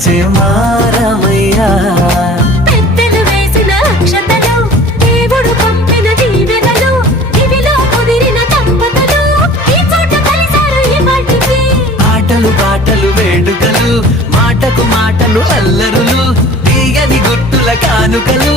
వచ్చే మారమయ్యా. పెద్దలు వేసిన అక్షతలు, దేవుడు పంపిన దీవెనలు, ఇవిలో కుదిరిన దంపతులు ఈ చోట కలిసారు ఈ వాటికి. ఆటలు పాటలు వేడుకలు, మాటకు మాటలు అల్లరులు, తీయని గుట్టుల కానుకలు,